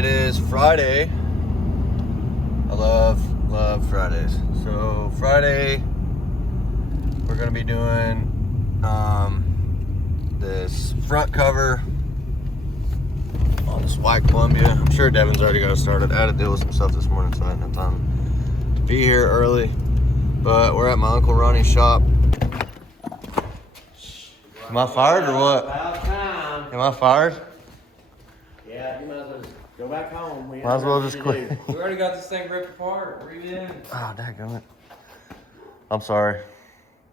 it is Friday. I love Fridays. So Friday, we're gonna be doing this front cover on this white Columbia. I'm sure Devin's already got it started. I had to deal with some stuff this morning, so I hadn't had time to be here early. But we're at my Uncle Ronnie's shop. Am I fired or what? About time. Am I fired? Yeah, you might as well just go back home. Might as well just quit. We already got this thing ripped apart. Where you in? Oh, dadgummit. I'm sorry.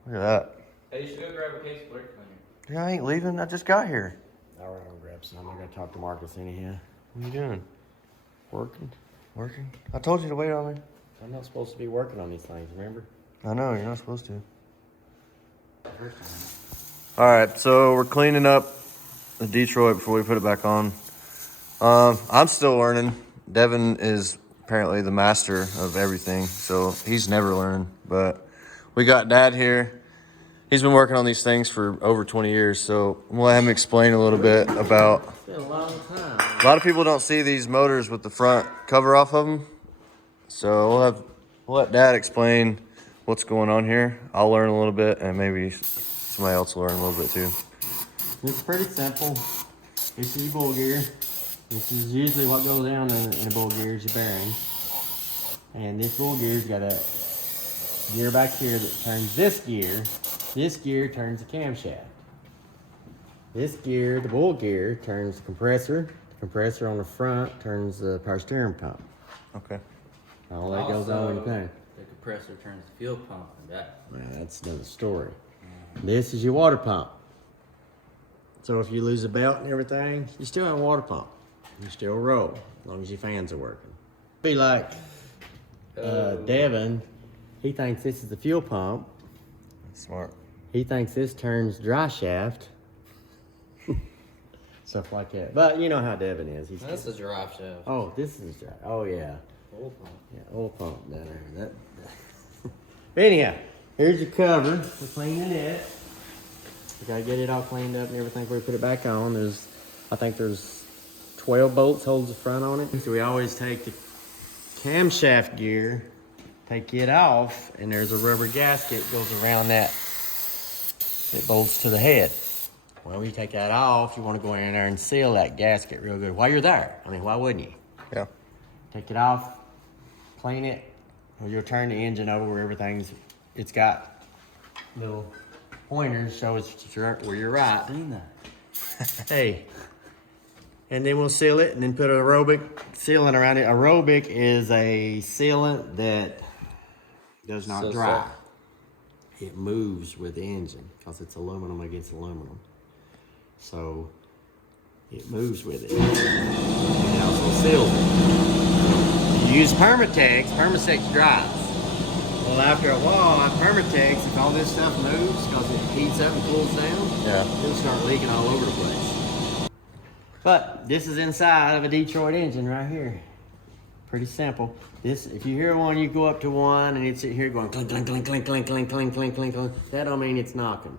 Look at that. Hey, you should go grab a case of brake cleaner. Yeah, I ain't leaving. I just got here. All right, I'll grab some. I gotta talk to Marcus anyhow. What are you doing? Working. Working? I told you to wait on me. I'm not supposed to be working on these things, remember? I know, you're not supposed to. All right, so we're cleaning up the Detroit before we put it back on. I'm still learning. Devin is apparently the master of everything, so he's never learning. But we got Dad here. He's been working on these things for over 20 years, so we'll let him explain a little bit about. It's been a long time. A lot of people don't see these motors with the front cover off of them, so we'll let Dad explain what's going on here. I'll learn a little bit, and maybe somebody else will learn a little bit too. It's pretty simple. This is your bull gear. This is usually what goes down in a bull gear is your bearing. And this bull gear's got a gear back here that turns this gear. This gear turns the camshaft. This gear, the bull gear, turns the compressor. The compressor on the front turns the power steering pump. Okay. All that goes on in the thing. The compressor turns the fuel pump and that. Well, that's another story. This is your water pump. So if you lose a belt and everything, you still have a water pump. You still roll, as long as your fans are working. Be like Devin, he thinks this is the fuel pump. That's smart. He thinks this turns dry shaft. Stuff like that. But you know how Devin is. That's a drive shaft. Oh, this is dry. Oh, yeah. Oil pump. Yeah, oil pump down there. But anyhow, here's your cover. We're cleaning it. We gotta get it all cleaned up and everything before we put it back on. I think there's 12 bolts holds the front on it. So we always take the camshaft gear, take it off, and there's a rubber gasket that goes around that. It bolts to the head. Well, when you take that off, you want to go in there and seal that gasket real good while you're there. I mean, why wouldn't you? Yeah. Take it off, clean it, or you'll turn the engine over where it's got little pointers, so it's where you're right. Hey. And then we'll seal it and then put aerobic sealant around it. Aerobic is a sealant that does not dry. It moves with the engine because it's aluminum against aluminum. So it moves with it. It also seals it. You use Permatex. Permatex dries. Well, after a while, Permatex, if all this stuff moves because it heats up and cools down, Yeah. it'll start leaking all over the place. But this is inside of a Detroit engine right here. Pretty simple. This, if you hear one, you go up to one and it's here going clink, clink, clink, clink, clink, clink, clink, clink, clink, clink. That don't mean it's knocking.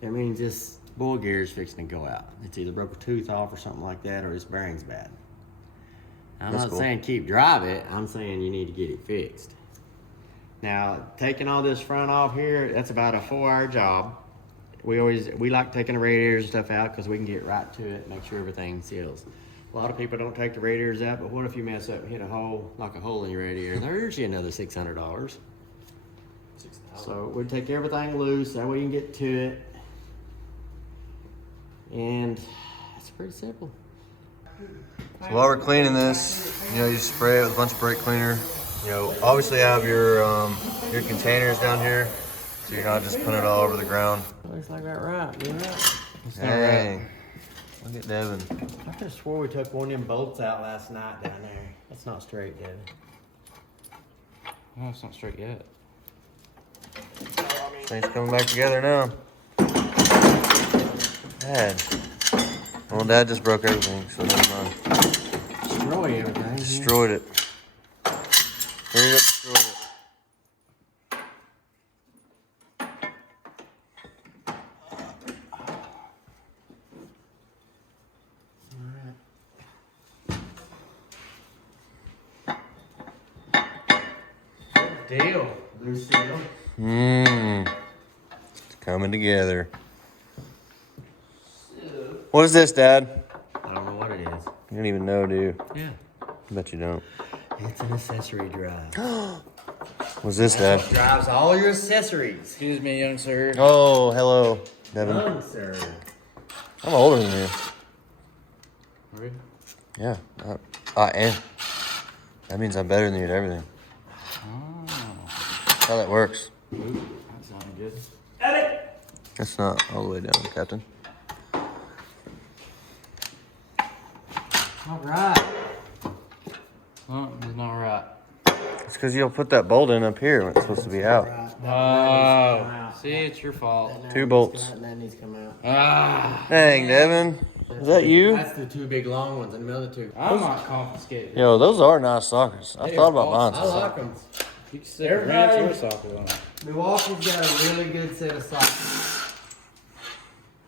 That means this bull gear is fixing to go out. It's either broke a tooth off or something like that, or its bearing's bad. I'm not saying keep drive it. I'm saying you need to get it fixed. Now, taking all this front off here, that's about a 4-hour job. We like taking the radiators and stuff out because we can get right to it, make sure everything seals. A lot of people don't take the radiators out, but what if you mess up and hit a hole, knock a hole in your radiator? There's you another $600. So we take everything loose, that way you can get to it. And it's pretty simple. So while we're cleaning this, you spray it with a bunch of brake cleaner. Obviously have your containers down here, so you're not just putting it all over the ground. Looks like that right, you're right. Dang. Look at Devin. I could have swore we took one of them bolts out last night down there. That's not straight, Devin. No, it's not straight yet. Things coming back together now. Dad. Well, Dad just broke everything, so never mind. Destroy everything. Destroyed it. Straight up destroyed it. steel. Blue steel. It's coming together. What is this, Dad? I don't know what it is. You don't even know, do you? Yeah. I bet you don't. It's an accessory drive. What's this, Dad? It drives all your accessories. Excuse me, young sir. Oh, hello, Devin. None, sir. I'm older than you. Really? Yeah, I am. That means I'm better than you at everything. Oh. That's how that works. Ooh, that sounded good. That's not all the way down, Captain. All right. Oh, it's not right. It's because you'll put that bolt in up here when it's supposed to be out. Oh, see, it's your fault. 2 bolts. That needs to come out. Ah, Dang, Devin. Is that you? That's the 2 big long ones and the other 2. I'm not confiscated. Yo, those are nice sockets. I thought about buying I some. like them. You can stick a wrench or a socket on it. Milwaukee's got a really good set of sockets.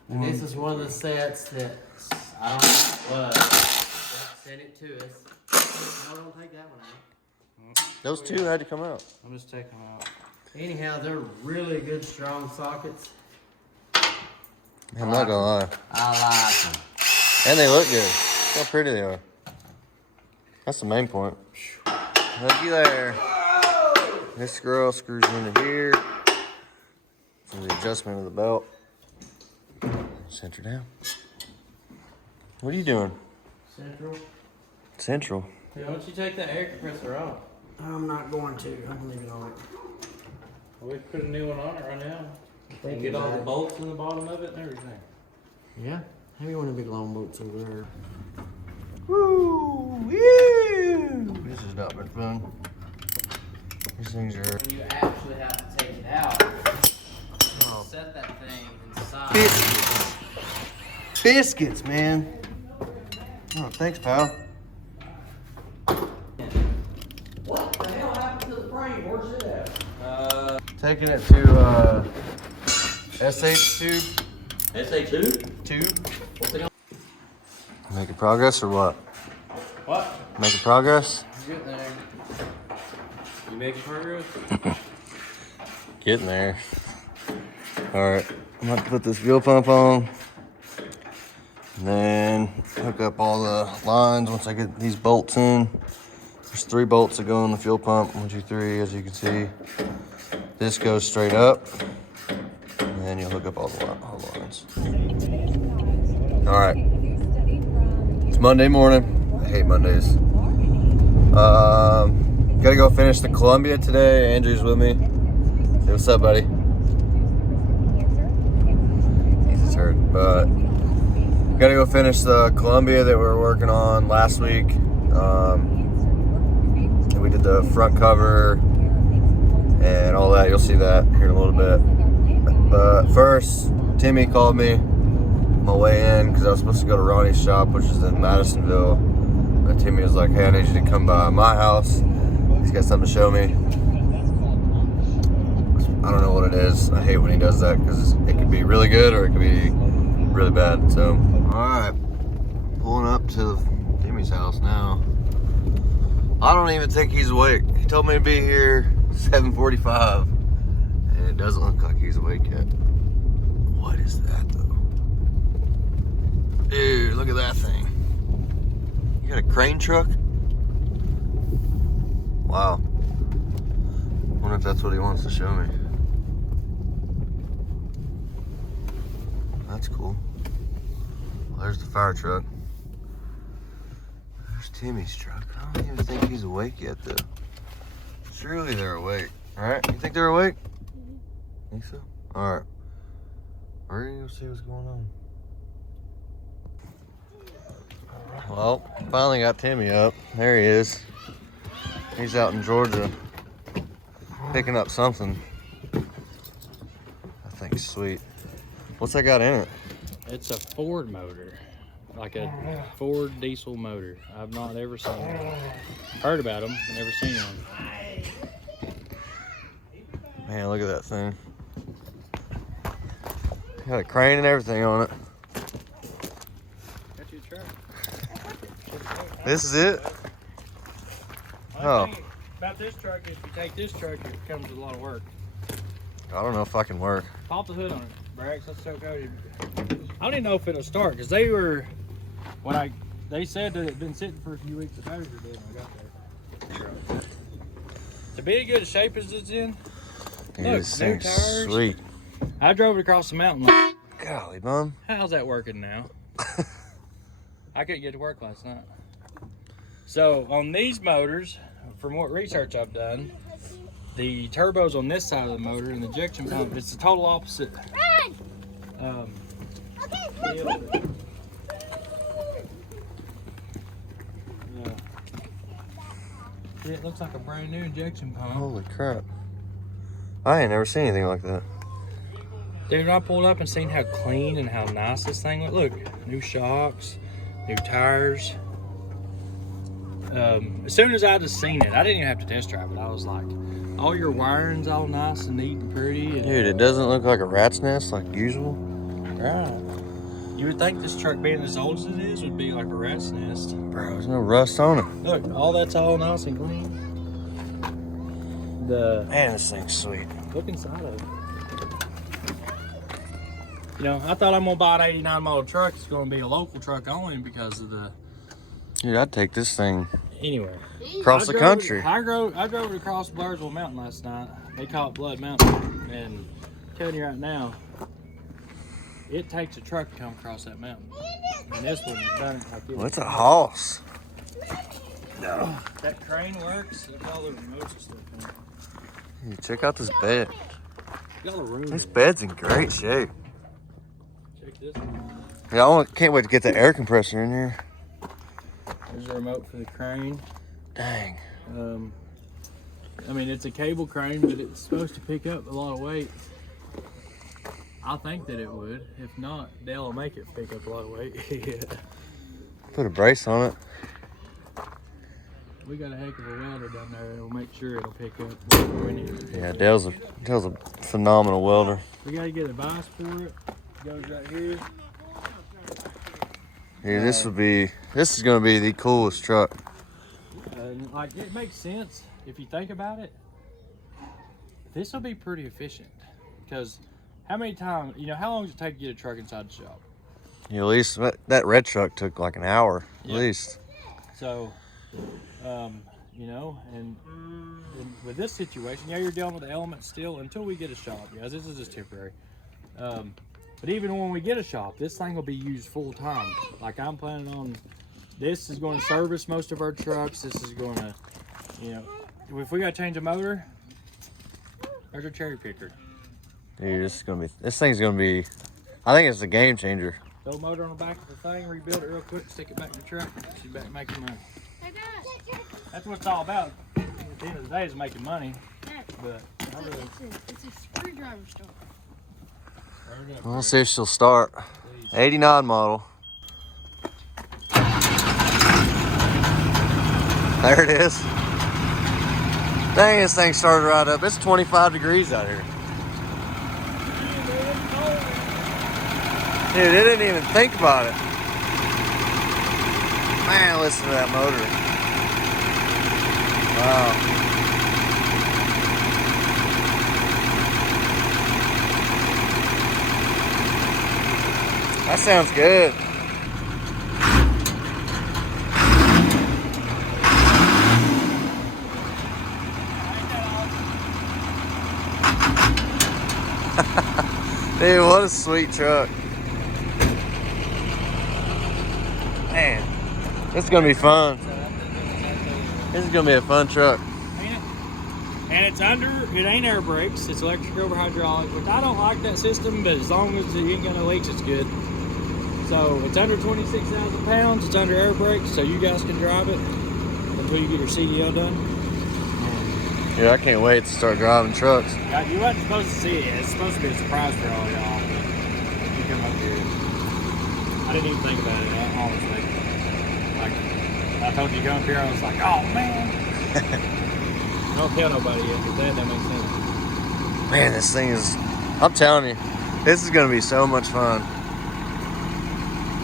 And this is one of the sets that I don't know what was. Sent it to us. No, don't take that one out. Those 2 had to come out. I'm just taking them out. Anyhow, they're really good, strong sockets. I'm not gonna lie. I like them. And they look good. Look how pretty they are. That's the main point. Looky there. This screw screws into here for the adjustment of the belt. Center down. What are you doing? Central. Central. Hey, why don't you take that air compressor off? I'm not going to. I'm gonna leave it on it. We can put a new one on it right now. And Thinking get all about the it. bolts in the bottom of it and everything. Yeah. Have you one of the big long boats over there? Woo! Woo! This has not been fun. These things are When you actually have to take it out, set that thing inside. biscuits. Biscuits, man. Oh, thanks, pal. What the hell happened to the frame? Where's it at? Taking it to SH tube. SA2? Tube. What's it on? Making progress or what? What? Making progress? You're getting there. You making progress? Getting there. All right, I'm about to put this fuel pump on. And then hook up all the lines once I get these bolts in. There's 3 bolts that go in the fuel pump. 1, 2, 3, as you can see. This goes straight up. And then you'll hook up all the lines. All right. It's Monday morning. I hate Mondays. Gotta go finish the Columbia today. Andrew's with me. Say what's up, buddy. He's a turd, but gotta go finish the Columbia that we were working on last week. And we did the front cover and all that. You'll see that here in a little bit. But first, Timmy called me on my way in because I was supposed to go to Ronnie's shop, which is in Madisonville. And Timmy was like, hey, I need you to come by my house. He's got something to show me. I don't know what it is. I hate when he does that because it could be really good or it could be really bad. So, all right, pulling up to Timmy's house now. I don't even think he's awake. He told me to be here 7:45, and it doesn't look like he's awake yet. What is that though? Dude, look at that thing. You got a crane truck? Wow. Wonder if that's what he wants to show me. That's cool. Well, there's the fire truck. There's Timmy's truck. I don't even think he's awake yet, though. Surely they're awake, right? You think they're awake? Think so? All right. We're gonna go see what's going on. Well, finally got Timmy up. There he is. He's out in Georgia picking up something. I think sweet. What's that got in it? It's a Ford motor, like a Ford diesel motor. I've not ever seen one. Heard about them, never seen one. Man, look at that thing. Got a crane and everything on it. That's your truck. This is it? Oh, about this truck is if you take this truck, it comes with a lot of work. I don't know if I can work. Pop the hood on it, Brax. Let's show Cody. I don't even know if it'll start because they were they said that it'd been sitting for a few weeks. The batteries were dead when I got there. To be as good a shape as it's in, Dude, look, this new thing's tires. sweet. I drove it across the mountain. Golly, Mom. How's that working now? I couldn't get to work last night. So on these motors, from what research I've done, the turbo's on this side of the motor and the injection pump, it's the total opposite. Deal. It looks like a brand new injection pump. Holy crap. I ain't never seen anything like that. Dude, I pulled up and seen how clean and how nice this thing looked. Look, new shocks, new tires. As soon as I just seen it, I didn't even have to test drive it. I was like, all your wiring's all nice and neat and pretty. And, Dude, it doesn't look like a rat's nest like usual. right. You would think this truck being as old as it is would be like a rat's nest. Bro, there's no rust on it. Look, all that's all nice and clean. Man, this thing's sweet. Look inside of it. You know, I thought I'm gonna buy an 89 model truck. It's gonna be a local truck only because of the. Dude, I'd take this thing Anyway, across the country. I drove it across Blairsville Mountain last night. They call it Blood Mountain, and I'm telling you right now, it takes a truck to come across that mountain. And this one has done it like it. Well, it's a hoss. That crane works. Look at all the remotes and stuff in it. Dude, check out this bed. Got a room. This bed's in great shape. Check this one. Yeah, can't wait to get the air compressor in here. There's a remote for the crane. Dang. I mean, it's a cable crane, but it's supposed to pick up a lot of weight. I think that it would. If not, they'll make it pick up a lot of weight. Yeah. Put a brace on it. We got a heck of a welder down there. It'll make sure it'll pick up what we need. Yeah, Dale's a phenomenal welder. We gotta get a vise for it. It goes right here. Dude, this is gonna be the coolest truck. And like, it makes sense if you think about it. This will be pretty efficient because how many times, you know, how long does it take to get a truck inside the shop? Yeah, at least that red truck took like an hour at least. So, you know, and with this situation, yeah, you're dealing with the elements still until we get a shop, guys. This is just temporary. But even when we get a shop, this thing will be used full time. Like I'm planning on, this is going to service most of our trucks. This is going to, you know, if we got to change a motor, there's a cherry picker. Dude, this thing's gonna be, I think it's a game changer. Throw a motor on the back of the thing, rebuild it real quick, stick it back in the truck, she's back making money. That's what it's all about. At the end of the day, is making money. But I really, It's a screwdriver store. Well, let's see if she'll start. 89 model. There it is. Dang, this thing started right up. It's 25 degrees out here. Dude, it didn't even think about it. Man, listen to that motor. Wow. That sounds good. Dude, what a sweet truck. Man, this is gonna be fun. This is gonna be a fun truck. and it's it ain't air brakes, it's electric over hydraulic, which I don't like that system, but as long as it ain't got no leaks, it's good. So it's under 26,000 pounds, it's under air brakes, so you guys can drive it until you get your CDL done. Yeah, I can't wait to start driving trucks. You wasn't supposed to see it. It's supposed to be a surprise for all y'all. You come up here. I didn't even think about it, honestly. Like, I told you to come up here, I was like, oh man. Don't tell nobody yet, because that makes sense. Man, this thing is, I'm telling you, this is gonna be so much fun.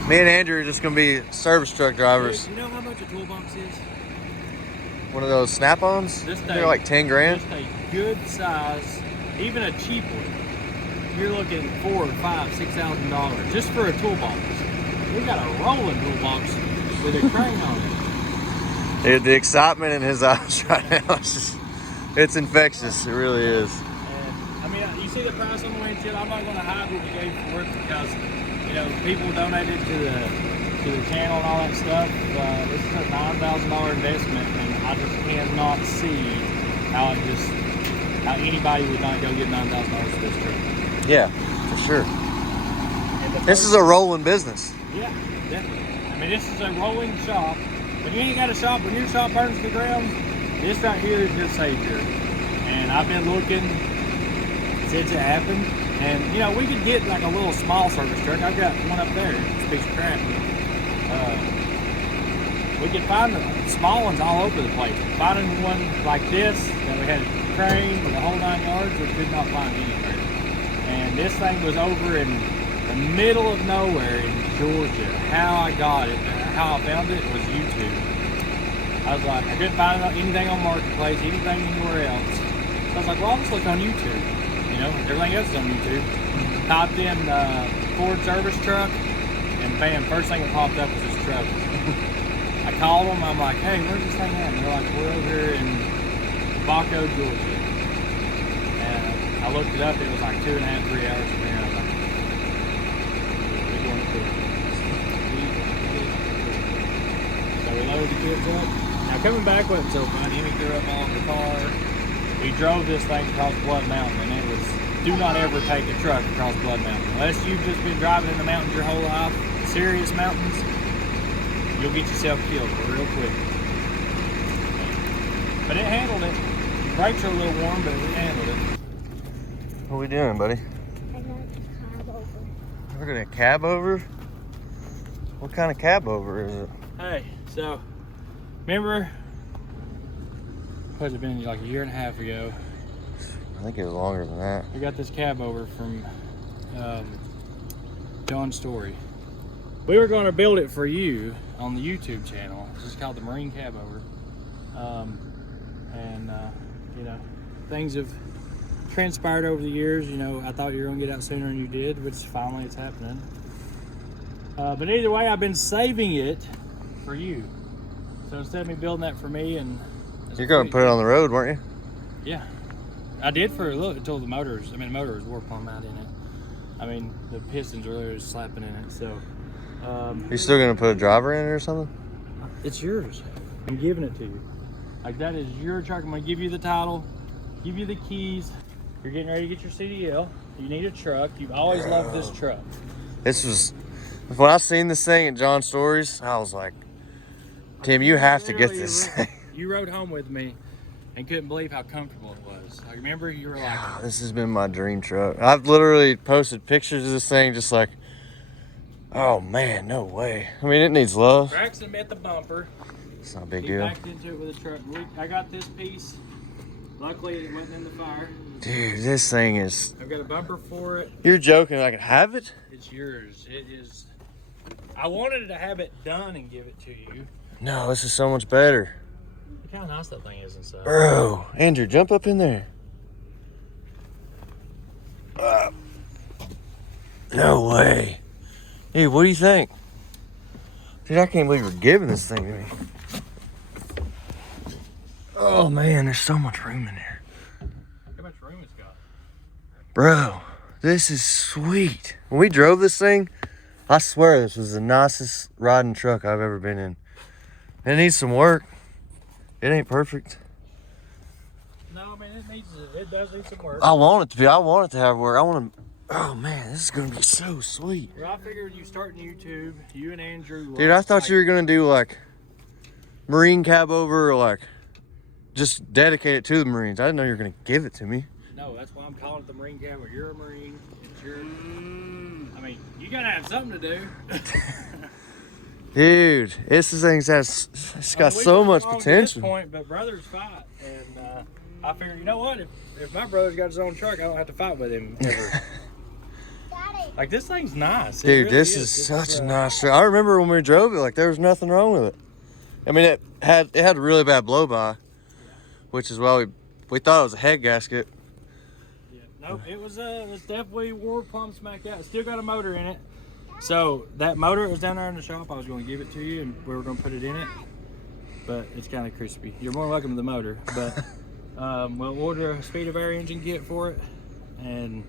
Me and Andrew are just gonna be service truck drivers. You know how much a toolbox is? One of those snap-ons? They're like 10 grand. Just a good size, even a cheap one. You're looking $4,000, $5,000, $6,000 just for a toolbox. We got a rolling toolbox with a crane on it. Dude, the excitement in his eyes right now is just, it's infectious. It really is. And I mean, you see the price on the windshield. I'm not going to hide what we gave for it because, you know, people donated to the channel and all that stuff. This is a $9,000 investment, and I just cannot see how anybody would not go get $9,000 for this truck. Yeah, for sure. This is a rolling business. Yeah, definitely. I mean, this is a rolling shop. When you ain't got a shop, when your shop burns to the ground, this right here is your savior. And I've been looking since it happened. And, you know, we could get like a little small service truck. I've got one up there. It's a piece of crap. We could find small ones all over the place. Finding one like this, that we had a crane with the whole 9 yards, we could not find anywhere. And this thing was over in the middle of nowhere in Georgia. How I got it, how I found it was YouTube. I was like, I couldn't find anything on Marketplace, anything anywhere else. So I was like, well, I'll just look on YouTube. You know, everything else is on YouTube. Typed in Ford service truck, and bam, first thing that popped up was this truck. I called them, I'm like, hey, where's this thing at? And they're like, we're over here in Baco, Georgia. And I looked it up, it was like 2.5, 3 hours from here. I was like, we're going to do it. So we loaded the kids up. Now coming back wasn't so fun. Amy threw up all in the car. We drove this thing across Blood Mountain, and it was, do not ever take a truck across Blood Mountain. Unless you've just been driving in the mountains your whole life, serious mountains, you'll get yourself killed real quick. But it handled it. The brakes are a little warm, but it handled it. What are we doing, buddy? I got a Cabover. We're gonna cab over? What kind of cab over is it? Hey, so remember, what's it been, like a year and a half ago? I think it was longer than that. We got this cab over from John's Story. We were going to build it for you on the YouTube channel. This is called the Marine Cabover. You know, things have transpired over the years. You know, I thought you were going to get out sooner than you did, which finally it's happening. But either way, I've been saving it for you. So instead of me building that for me, and You're going to put it on the road, weren't you? yeah, I did for a little until the motor was warp plumb out in it. I mean, the pistons are literally slapping in it. So You still going to put a driver in it or something? it's yours. I'm giving it to you. Like, that is your truck. I'm going to give you the title, give you the keys. You're getting ready to get your CDL. You need a truck. You've always loved this truck. This was, when I seen this thing at John Stories, I was like, Tim, you have to get this thing. You rode home with me and couldn't believe how comfortable it was. I remember you were like, This has been my dream truck. I've literally posted pictures of this thing just like, oh man, no way. I mean, it needs love. Braxton met the bumper. It's not a big He deal. backed into it with a truck. I got this piece. Luckily, it wasn't in the fire. Dude, this thing is, I've got a bumper for it. you're joking, I could have it? It's yours. It is. I wanted to have it done and give it to you. No, this is so much better. Look how nice that thing is inside. Bro, Andrew, jump up in there. No way. Dude, what do you think? Dude, I can't believe you're giving this thing to me. Oh man, there's so much room in there. How much room it's got? Bro, this is sweet. When we drove this thing, I swear this was the nicest riding truck I've ever been in. It needs some work. It ain't perfect. No, I mean, it does need some work. I want it to be. I want it to have work. I want to. Oh man, this is gonna be so sweet. Well, I figured you starting YouTube, you and Andrew. Dude, I thought you were gonna do like Marine Cabover or like just dedicate it to the Marines. I didn't know you were gonna give it to me. No, that's why I'm calling it the Marine Cabover. You're a Marine. It's your. I mean, you gotta have something to do. Dude, this thing's it's got so much At this potential. point, but brothers fight, and I figured, you know what? If my brother's got his own truck, I don't have to fight with him ever. Daddy. Like, this thing's nice. It Dude, really this is such a nice truck. I remember when we drove it, like there was nothing wrong with it. I mean, it had really bad blow by, which is why we thought it was a head gasket. Yeah. Nope, it's definitely wore plumb smack out. It's still got a motor in it. So that motor was down there in the shop. I was going to give it to you, and we were going to put it in it, but it's kind of crispy. You're more welcome to the motor, but we'll order a speed of air engine kit for it, and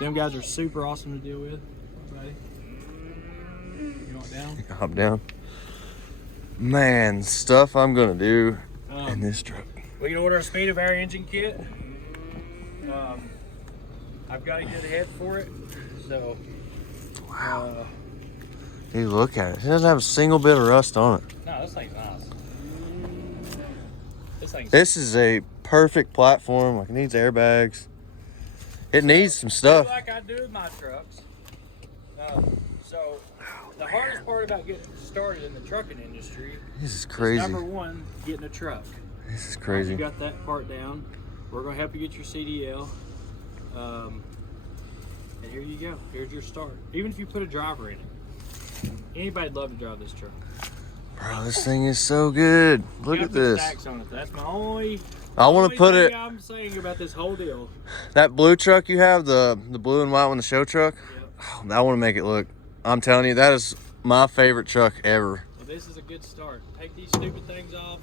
them guys are super awesome to deal with. Buddy, you want down? Hop down. Man, stuff I'm gonna do in this truck. We can order a speed of air engine kit. I've got a good head for it, so. Wow. Dude, look at it. It doesn't have a single bit of rust on it. No, this thing's nice. This is a perfect platform. Like, it needs airbags. It needs some stuff. Like I do with my trucks. So the hardest part about getting started in the trucking industry This is crazy. is number one, getting a truck. This is crazy. You got that part down. We're gonna help you get your CDL. And here you go. Here's your start. Even if you put a driver in it, anybody'd love to drive this truck. Bro, this thing is so good. Look at this. Stacks on it. That's my only. I want to put it. I'm saying about this whole deal. That blue truck you have, the blue and white one, the show truck. Yep. Oh, I want to make it look. I'm telling you, that is my favorite truck ever. Well, this is a good start. Take these stupid things off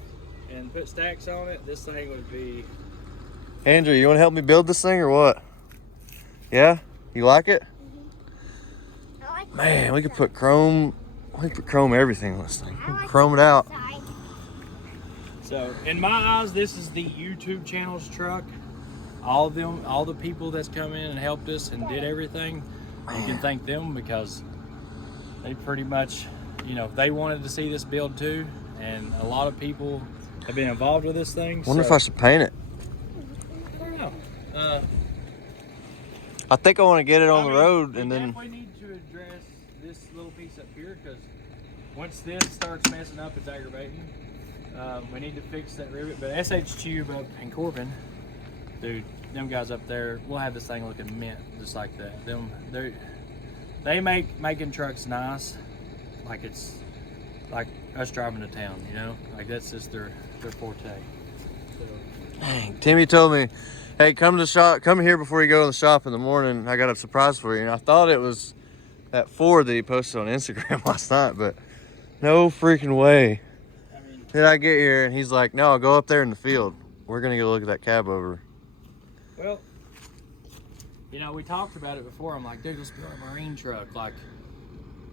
and put stacks on it. This thing would be. Andrew, you want to help me build this thing or what? Yeah, you like it? I like Man, we could put chrome. We could put chrome everything on this thing. I like Chrome it out. side. So, in my eyes, this is the YouTube channel's truck. All of them, all the people that's come in and helped us and did everything, you can thank them because they pretty much, you know, they wanted to see this build too, and a lot of people have been involved with this thing. Wonder if I should paint it. I don't know. I think I want to get it on the road we and then. definitely need to address this little piece up here because once this starts messing up, it's aggravating. We need to fix that rivet, but SH Tube up in Corbin, dude, them guys up there, we'll have this thing looking mint just like that. They make making trucks nice, like it's like us driving to town, you know, like that's just their forte. So, Dang, Timmy told me, hey, come to the shop, come here before you go to the shop in the morning. I got a surprise for you. And I thought it was that Ford that he posted on Instagram last night, but no freaking way I mean, did I get here. And he's like, no, go up there in the field. We're going to go look at that Cabover. well, you know, we talked about it before. I'm like, dude, let's build a Marine truck. Like,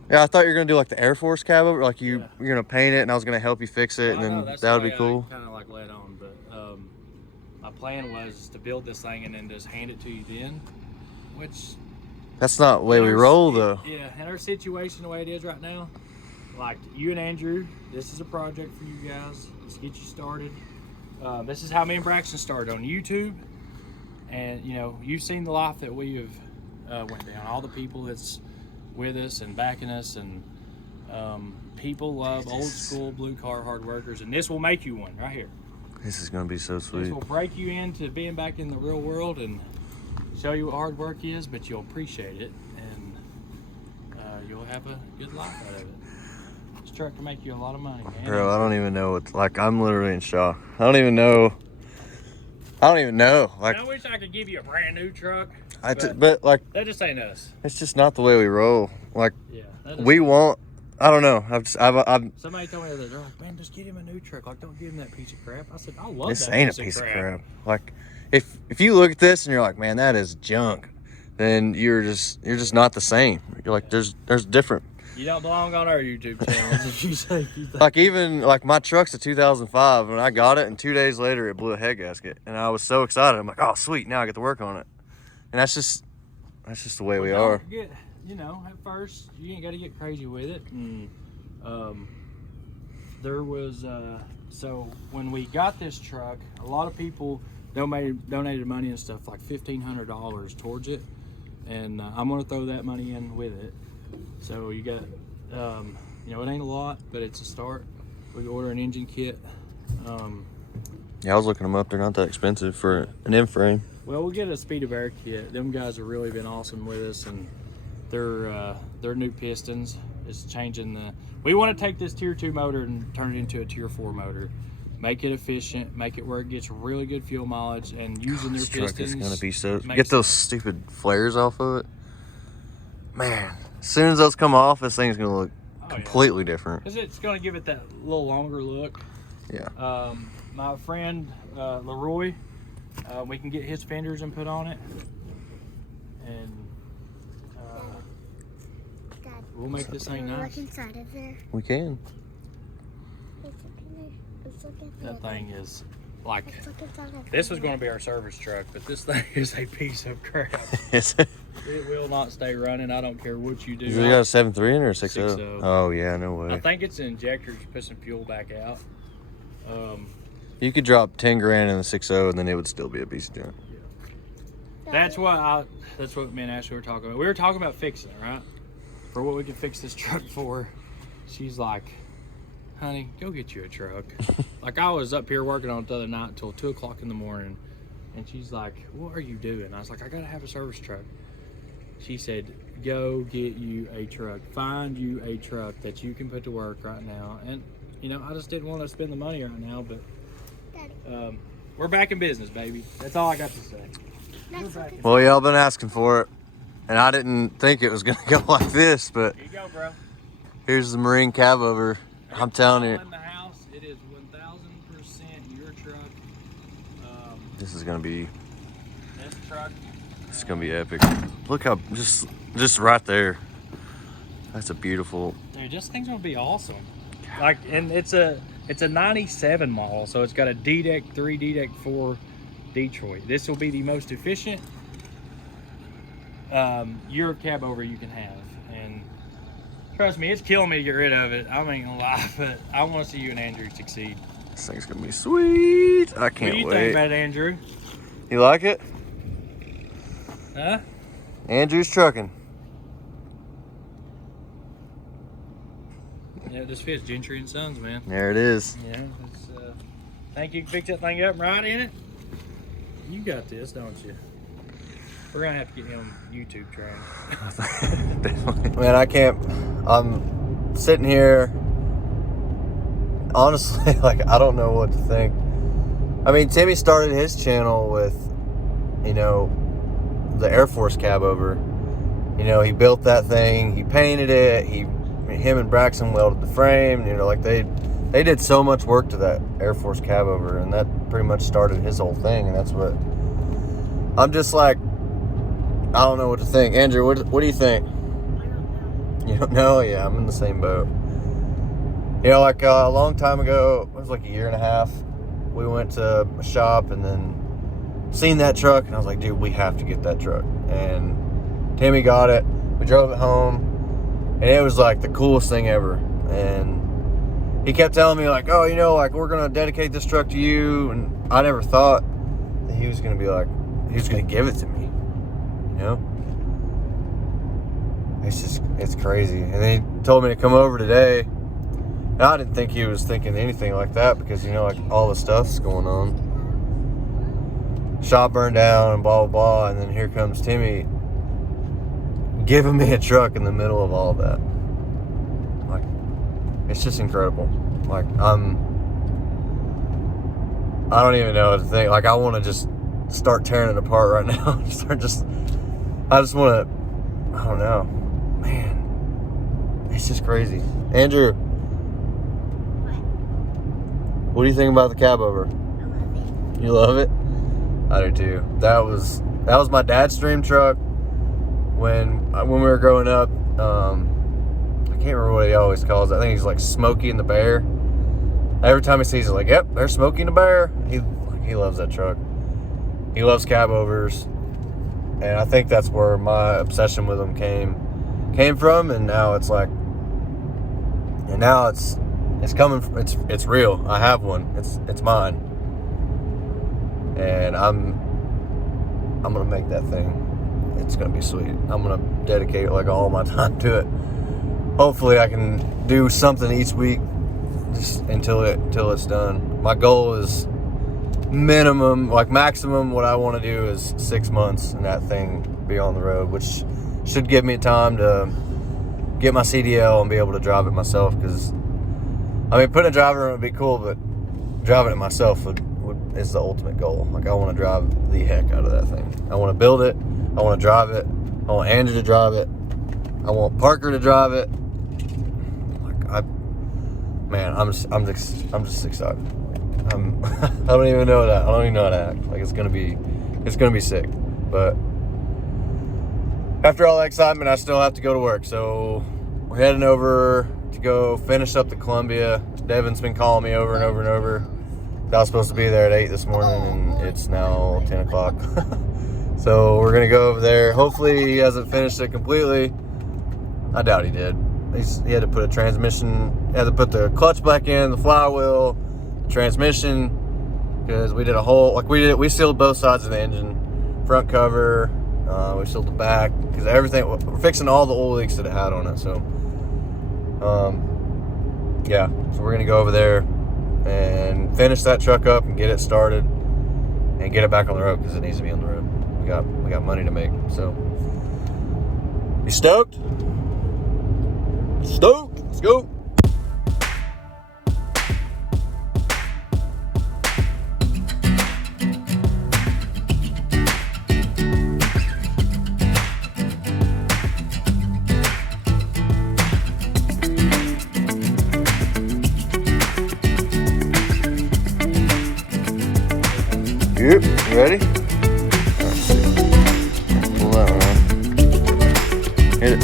Yeah, I thought you were going to do like the Air Force Cabover. Like Yeah. you're going to paint it and I was going to help you fix it. And then that would be cool. Kind of like led on, but my plan was to build this thing and then just hand it to you then, which That's not the way we roll though. Yeah, in our situation the way it is right now, like you and Andrew, this is a project for you guys. Let's get you started. This is how me and Braxton started on YouTube, and you know you've seen the life that we have went down. All the people that's with us and backing us, and people love old school blue car hard workers, and this will make you one right here. This is going to be so This sweet. will break you into being back in the real world and show you what hard work is, but you'll appreciate it and you'll have a good life out of it. This truck can make you a lot of money, man. Bro, I don't even know what, like, I'm literally in shock. I don't even know. Like, I wish I could give you a brand new truck, but like, that just ain't us. it's just not the way we roll. Like, Yeah. that just- we want, I don't know. I've Somebody told me the other day, they're like, man, just get him a new truck. Like, don't give him that piece of crap. I said, I love this that ain't a piece of crap. crap. Like, if you look at this and you're like, man, that is junk, then you're just not the same. You're like, there's different. You don't belong on our YouTube channel. If you say you think. Like, even like my truck's a 2005. When I got it, and 2 days later it blew a head gasket, and I was so excited. I'm like, oh sweet, now I get to work on it. And that's just the way we Don't are. forget, you know, at first you ain't got to get crazy with it. And there was so when we got this truck, a lot of people donated money and stuff, like $1,500 towards it, and I'm gonna throw that money in with it. So you got, you know, it ain't a lot, but it's a start. We order an engine kit. Yeah, I was looking them up. They're not that expensive for an M-frame. Well, we'll get a speed of air kit. Them guys have really been awesome with us, and they're new pistons. It's changing the. We want to take this tier 2 motor and turn it into a tier 4 motor. Make it efficient. Make it where it gets really good fuel mileage, and using their This truck pistons. is gonna be so. makes Get those sense. stupid flares off of it. Man, as soon as those come off, this thing's gonna look completely different. Because it's going to give it that little longer look. Yeah. My friend Leroy, we can get his fenders and put on it, and Dad, we'll make this thing can we nice. look inside of there? We can. Let's look in there. Let's look at That thing is like. Let's look inside of This was going to be our service truck, but this thing is a piece of crap. Is it? It will not stay running. I don't care what you do. Is it got a 7.3 in it or 6.0? 6.0. Oh yeah, no way. I think it's an injector to put some fuel back out. You could drop 10 grand in the 6.0 and then it would still be a beast junk. That's what me and Ashley were talking about. We were talking about fixing it, right? For what we could fix this truck for. She's like, honey, go get you a truck. Like, I was up here working on it the other night until 2 o'clock in the morning. And she's like, what are you doing? I was like, I gotta have a service truck. She said, go get you a truck. Find you a truck that you can put to work right now. And, you know, I just didn't want to spend the money right now, but we're back in business, baby. That's all I got to say. Let's look at Well, y'all been asking for it, and I didn't think it was gonna go like this, but Here you go, bro. here's the Marine Cabover. I'm telling you, In the house, it is 1,000% your truck. this is gonna be This truck. it's gonna be epic. Look how just right there. That's a beautiful. Dude, this thing's gonna be awesome. Like, and it's a 97 model, so it's got a D-Deck 3, D-Deck 4 Detroit. This will be the most efficient Europe Cabover you can have, and trust me, it's killing me to get rid of it. I ain't gonna lie, but I want to see you and Andrew succeed. This thing's gonna be sweet. I What can't do you wait. think about it, Andrew? You like it? Huh? Andrew's trucking. Yeah, this fits Gentry and Sons, man. There it is. Yeah, think you can fix that thing up and ride in it? You got this, don't you? We're gonna have to get him YouTube trained. Man, I can't. I'm sitting here. Honestly, like, I don't know what to think. I mean, Timmy started his channel with, you know, the Air Force Cabover. You know, he built that thing, he painted it, him and Braxton welded the frame. You know, like they did so much work to that Air Force Cabover, and that pretty much started his whole thing. And that's what I'm just like. I don't know what to think. Andrew, what do you think? You don't know? Yeah, I'm in the same boat. You know, like a long time ago, it was like a year and a half, we went to a shop and then seen that truck, and I was like, dude, we have to get that truck. And Timmy got it. We drove it home, and it was like the coolest thing ever. And he kept telling me, like, oh, you know, like, we're going to dedicate this truck to you. And I never thought that he was going to be like, he was going to give it to me. You know, it's crazy. And then he told me to come over today, and I didn't think he was thinking anything like that, because, you know, like, all the stuff's going on, shop burned down and blah blah blah. And then here comes Timmy giving me a truck in the middle of all that. Like, it's just incredible. Like, I don't even know what to think. Like, I want to just start tearing it apart right now. I just want to, I don't know. Man, it's just crazy. Andrew, what do you think about the Cabover? I love it. You love it? I do too. That was my dad's dream truck when we were growing up. I can't remember what he always calls it. I think he's like Smokey and the Bear. Every time he sees it, like, yep, there's Smokey and the Bear. He loves that truck. He loves Cabovers. And I think that's where my obsession with them came from, and now it's like, and now it's coming. It's real. I have one. It's mine, and I'm gonna make that thing. It's gonna be sweet. I'm gonna dedicate like all my time to it. Hopefully, I can do something each week, just until it's done. My goal is maximum what I want to do is 6 months and that thing be on the road, which should give me time to get my CDL and be able to drive it myself. Because I mean, putting a driver in would be cool, but driving it myself is the ultimate goal. Like, I want to drive the heck out of that thing. I want to build it. I want to drive it. I want Andrew to drive it. I want Parker to drive it. Like, I'm just excited. I don't even know that. I don't even know how to act. Like, it's gonna be sick. But after all that excitement, I still have to go to work. So we're heading over to go finish up the Columbia. Devin's been calling me over and over and over. I was supposed to be there at 8 this morning, and it's now 10 o'clock. So we're gonna go over there. Hopefully he hasn't finished it completely. I doubt he did. He had to put a transmission, had to put the clutch back in, the flywheel, the transmission, because we did a whole, like we sealed both sides of the engine, front cover, we sealed the back, because everything, we're fixing all the oil leaks that it had on it. So, yeah, so we're gonna go over there and finish that truck up and get it started and get it back on the road, because it needs to be on the road. We got money to make. So, you stoked? Stoked. Let's go. Yep, you ready? Let's see. Pull that one out. Hit it.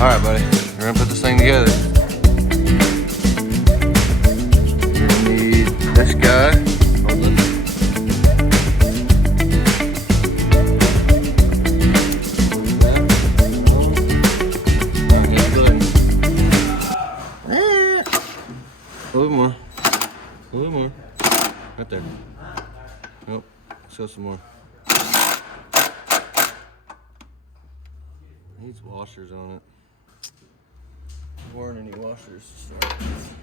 All right, buddy, we're gonna put this thing together. You're gonna need this guy. Hold it. A little more. A little more. Right there. Nope. Let's go some more. Needs washers on it. There weren't any washers to start with.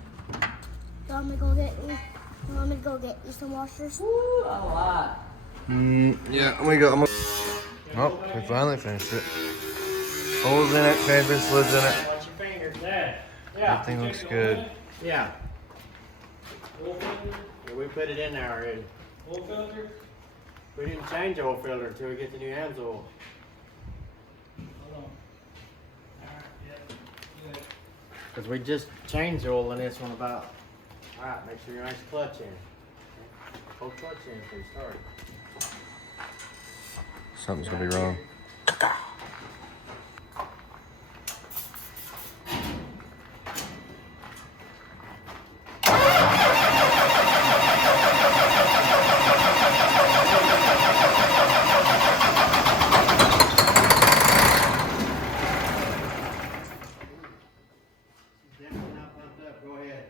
You want me to go get you some washers? Woo, a lot. Yeah, I'm gonna go. Oh, we finally finished it. Holes in it, transmission slides in it. Watch your fingers there. Yeah. Everything looks good. Yeah. Yeah, we put it in there already. Oil filter? We didn't change the oil filter until we get the new hands oil. Because we just changed the oil in this one about. Alright, make sure your nice clutch in. Hold clutch in before you start. Something's gonna be wrong. Definitely not pumped up. Go ahead.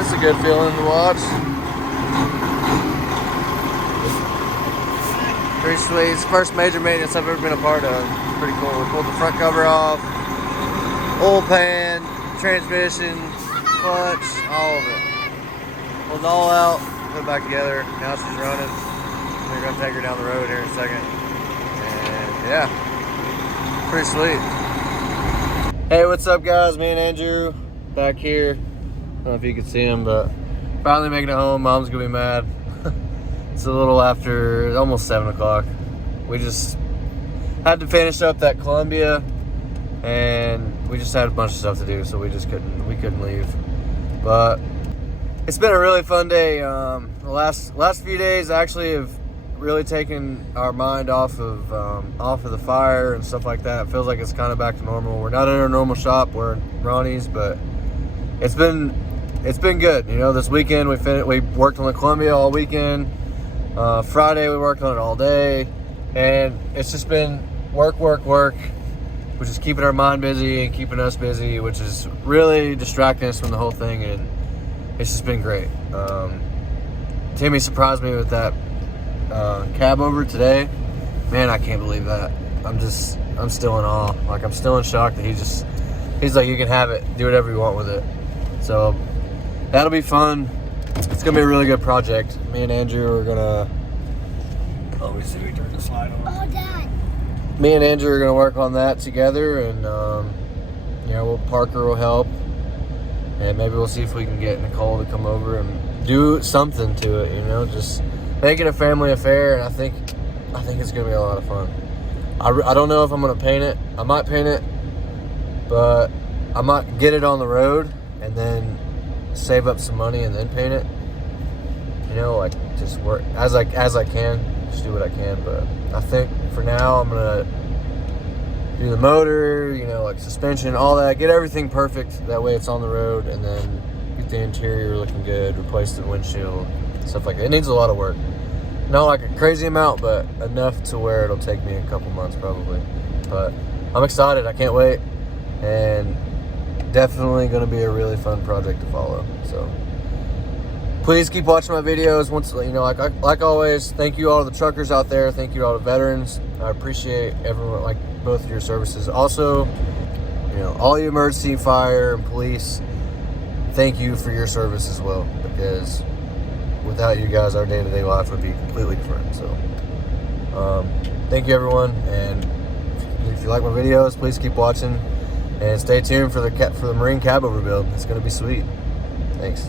That's a good feeling to watch. Pretty sweet. It's the first major maintenance I've ever been a part of. It's pretty cool. We pulled the front cover off, oil pan, transmission, clutch, all of it. Pulled it all out, put it back together. Now she's running. We're gonna take her down the road here in a second. And yeah, pretty sweet. Hey, what's up guys? Me and Andrew back here. I don't know if you can see him, but finally making it home. Mom's gonna be mad. It's a little after, almost 7 o'clock. We just had to finish up that Columbia, and we just had a bunch of stuff to do, so we couldn't leave. But it's been a really fun day. The last few days actually have really taken our mind off of the fire and stuff like that. It feels like it's kind of back to normal. We're not in our normal shop, we're in Ronnie's, but it's been good. You know, this weekend we worked on the Columbia all weekend. Friday we worked on it all day, and it's just been work, which is keeping our mind busy and keeping us busy, which is really distracting us from the whole thing, and it's just been great. Timmy surprised me with that Cabover today. Man, I can't believe that. I'm still in awe. Like, I'm still in shock that he's like, you can have it, do whatever you want with it. So that'll be fun. It's gonna be a really good project. Me and Andrew are gonna, let me see, we turn the slide on. Oh, Dad. Me and Andrew are gonna work on that together, and you know, Parker will help, and maybe we'll see if we can get Nicole to come over and do something to it. You know, just make it a family affair, and I think it's gonna be a lot of fun. I don't know if I'm gonna paint it. I might paint it, but I might get it on the road and then save up some money and then paint it. You know, like, just work as I can, just do what I can. But I think for now I'm gonna do the motor, you know, like suspension, all that, get everything perfect. That way it's on the road, and then get the interior looking good, replace the windshield, stuff like that. It needs a lot of work. Not like a crazy amount, but enough to where it'll take me a couple months probably. But I'm excited. I can't wait. And definitely going to be a really fun project to follow. So please keep watching my videos. Once, you know, like always, thank you all the truckers out there. Thank you all the veterans. I appreciate everyone, like both of your services. Also, you know, all you emergency, fire, and police, thank you for your service as well, because without you guys, our day-to-day life would be completely different. So thank you everyone, and if you like my videos, please keep watching. And stay tuned for the Marine Cabover build. It's going to be sweet. Thanks.